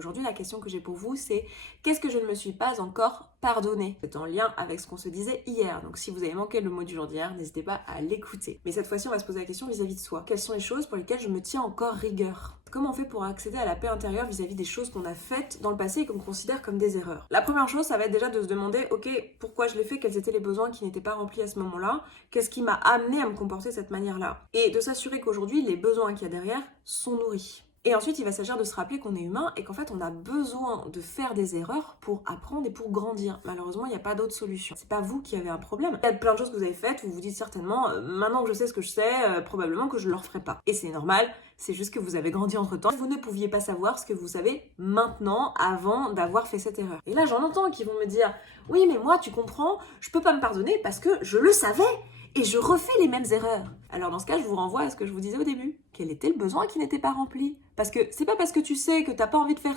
Aujourd'hui, la question que j'ai pour vous, c'est qu'est-ce que je ne me suis pas encore pardonné? C'est en lien avec ce qu'on se disait hier. Donc si vous avez manqué le mot du jour d'hier, n'hésitez pas à l'écouter. Mais cette fois-ci, on va se poser la question vis-à-vis de soi. Quelles sont les choses pour lesquelles je me tiens encore rigueur? Comment on fait pour accéder à la paix intérieure vis-à-vis des choses qu'on a faites dans le passé et qu'on considère comme des erreurs? La première chose, ça va être déjà de se demander, ok, pourquoi je l'ai fait? Quels étaient les besoins qui n'étaient pas remplis à ce moment-là? Qu'est-ce qui m'a amené à me comporter de cette manière-là? Et de s'assurer qu'aujourd'hui, les besoins qu'il y a derrière sont nourris. Et ensuite, il va s'agir de se rappeler qu'on est humain et qu'en fait, on a besoin de faire des erreurs pour apprendre et pour grandir. Malheureusement, il n'y a pas d'autre solution. C'est pas vous qui avez un problème. Il y a plein de choses que vous avez faites où vous vous dites certainement, maintenant que je sais ce que je sais, probablement que je ne le referai pas. Et c'est normal, c'est juste que vous avez grandi entre-temps. Vous ne pouviez pas savoir ce que vous savez maintenant avant d'avoir fait cette erreur. Et là, j'en entends qui vont me dire, oui, mais moi, tu comprends, je peux pas me pardonner parce que je le savais. Et je refais les mêmes erreurs. Alors dans ce cas, je vous renvoie à ce que je vous disais au début. Quel était le besoin qui n'était pas rempli? Parce que c'est pas parce que tu sais que t'as pas envie de faire